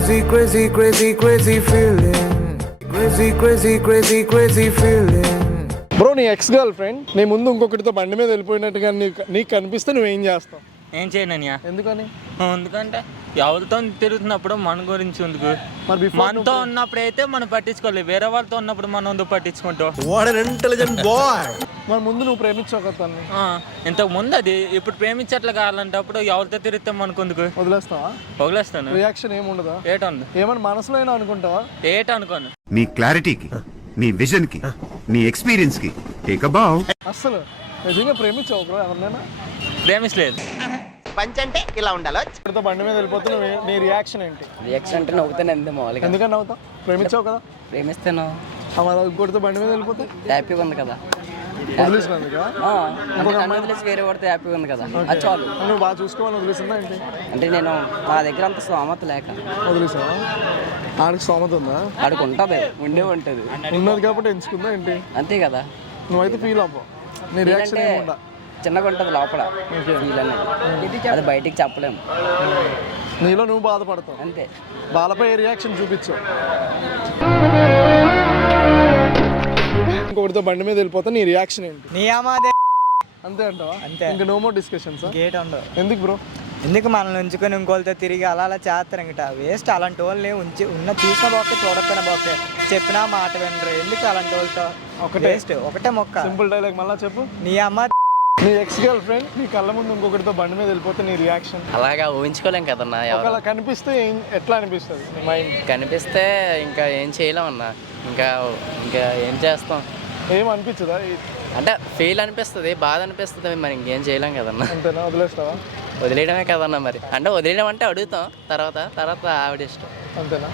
crazy, crazy, crazy, crazy feeling. Crazy, crazy, crazy, crazy feeling. Bro, నీ ex girl friend నీ ముందు ఇంకొకటితో బండి మీద వెళ్ళిపోయినట్టుగా నీకు కనిపిస్తే నువ్వేం చేస్తావు? ఏం చేయనయ్యా. ఎందుకని? ఎందుకంటే ఎవరితో తిరుగుతున్నప్పుడు మన గురించి ఎందుకు, మరి మనతో ఉన్నప్పుడు అయితే మనం పట్టించుకోలేదు, వేరే వాళ్ళతో ఉన్నప్పుడు మనం ఎందుకు పట్టించుకుంటావు? మరి ముందు నువ్వు ప్రేమించావు కదా తన్ని. ఇంతకు ముందు అది, ఇప్పుడు ప్రేమించట్లే కావాలంటప్పుడు ఎవరితో తిరిగితే మనకు ఎందుకు? వదిలేస్తావా? వదిలేస్తాను. రియాక్షన్ ఏముండదా? ఏటంది ఏమన్నా మనసులో అయినా అనుకుంటావా? అనుకోను. నీ క్లారిటీకి, నీ విజన్ కి, నీ ఎక్స్పీరియన్స్ కి ఏకబావ్. అస్సలు నిజంగా ప్రేమించావు బ్రో ఎవరినైనా? ప్రేమించలేదు. పంచంటే ఇలా ఉండాలో. ఇక్కడితో బండి మీద వెళ్ళిపోతే నీ రియాక్షన్ ఏంటి? రియాక్షన్ అంటే నవ్వుతాను అంతే మామూలుగా. ఎందుకని నవ్వుతావు? ప్రేమించావు కదా. ప్రేమిస్తాను. ఇంకోటితో బండి మీద వెళ్ళిపోతే హ్యాపీగా ఉంది కదా. వదిలేసినందుకా? వదిలేసి వేరే పడితే హ్యాపీగా ఉంది కదా, అది చాలు. నువ్వు బాగా చూసుకోవాలని వదిలేసిందా ఏంటి? అంటే నేను నా దగ్గర అంత స్తోమత లేక వదిలేసావా? ఆడికి స్తోమత ఉందా? ఆడికి ఉంటుంది, ఉండే ఉంటుంది. ఉన్నది కాబట్టి ఎంచుకుందా ఏంటి? అంతే కదా. నువ్వైతే ఫీల్ అవ్వవు. నీ రియాక్షన్ ఏముండా? చిన్నగా ఉంటుంది లోపల ఫీల్ అనేది, అది బయటికి చెప్పలేము. నీలో నువ్వు బాధపడతావు అంతే. బాలపై ఏ రియాక్షన్ చూపించు. ఇంకొకటితో బండి మీద వెళ్ళిపోతే నీ రియాక్షన్ ఏంటి? అంతే అంటావా? అంతే. ఇంకా నో మోర్ డిస్కషన్స్. గేట్ ఉండవు. ఎందుకు బ్రో? ఎందుకు మనల్ని ఉంచుకొని ఇంకోళ్ళతో తిరిగి అలా అలా చేస్తారు ఇంకట వేస్ట్. అలాంటి వాళ్ళని ఉన్న చూసిన బాకే చూడకపోయినా బాకే, చెప్పినా మాట వినరు. ఎందుకు అలాంటి వాళ్ళతో? ఒకటే వేస్ట్, ఒకటే మొక్క. సింపుల్ డైలాగ్ మళ్ళా చెప్పు. నీ అమ్మ. నీ ఎక్స్ గర్ల్ ఫ్రెండ్ నీ కళ్ళ ముందు ఇంకొకటితో బండి మీద వెళ్ళిపోతే నీ రియాక్షన్? అలాగా ఊహించుకోలేం కదన్నా. ఒకవేళ కనిపిస్తే ఎట్లా అనిపిస్తుంది నీ మైండ్? కనిపిస్తే ఇంకా ఏం చేయలేమన్నా. ఇంకా ఇంకా ఏం చేస్తాం? ఏం అనిపించదా? అంటే ఫీల్ అనిపిస్తుంది, బాధ అనిపిస్తుంది, మరి ఇంకేం చేయలేం కదన్నా. అంతేనా? వదిలేస్తావా? వదిలేయడమే కదన్నా మరి. అంటే వదిలేయడం అంటే అడుగుతాం, తర్వాత ఆవిడ ఇష్టం. అంతేనా?